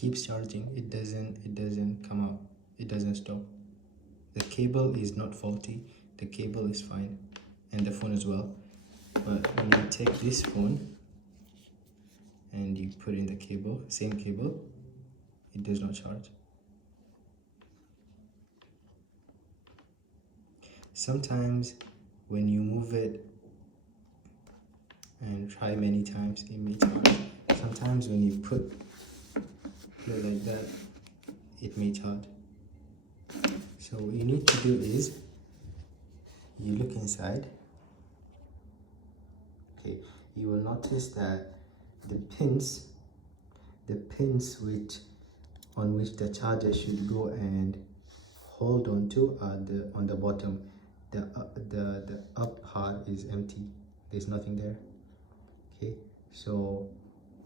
keeps charging. It doesn't come out, it doesn't stop. The cable is not faulty, the cable is fine, and the phone as well. But when you take this phone and you put in the cable, same cable, it does not charge. Sometimes when you move it and try many times, it may charge. Sometimes when you put it like that, it may charge. So what you need to do is you look inside. Okay, you will notice that the pins on which the charger should go and hold on to are on the bottom. The up part is empty, there's nothing there. Okay, so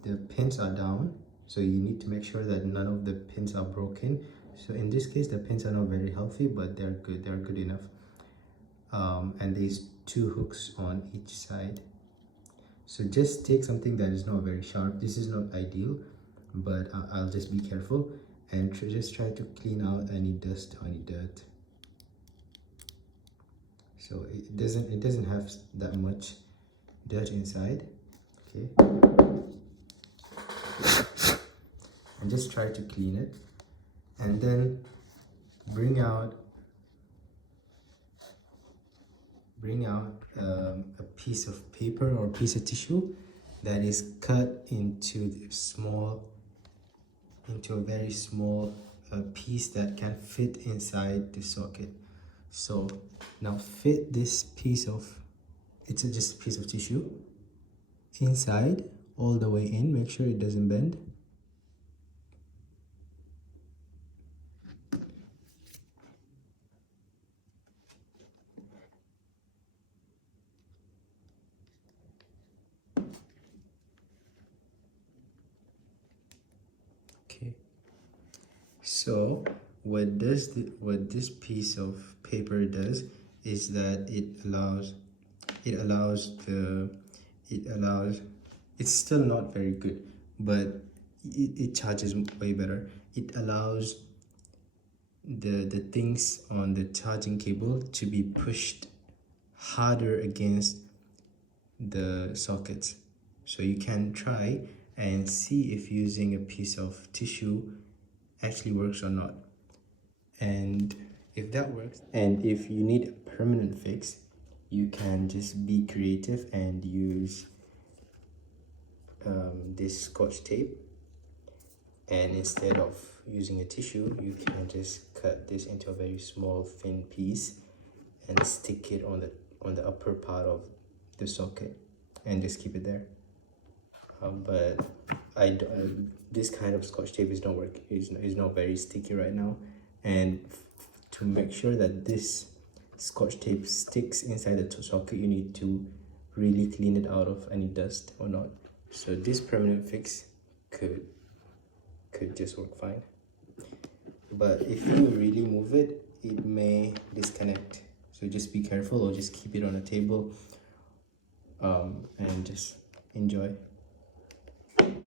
the pins are down, so you need to make sure that none of the pins are broken. So in this case, the pins are not very healthy, but they're good enough. And there's 2 hooks on each side. So just take something that is not very sharp. This is not ideal, but I'll just be careful and just try to clean out any dust or any dirt. So it doesn't have that much dirt inside. Okay, and just try to clean it, and then bring out a piece of paper or a piece of tissue that is cut into a very small piece that can fit inside the socket. So now fit this piece of, it's just a piece of tissue inside all the way in. Make sure it doesn't bend. Okay, so what this piece of paper does is that it's still not very good, but it charges way better. It allows the things on the charging cable to be pushed harder against the sockets. So you can try and see if using a piece of tissue actually works or not. And if that works, and if you need a permanent fix, you can just be creative and use this Scotch tape, and instead of using a tissue, you can just cut this into a very small thin piece and stick it on the upper part of the socket and just keep it there. But this kind of Scotch tape is not very sticky right now, and to make sure that this Scotch tape sticks inside the socket, you need to really clean it out of any dust or not. So this permanent fix could just work fine, but if you really move it, it may disconnect. So just be careful, or just keep it on a table and just enjoy.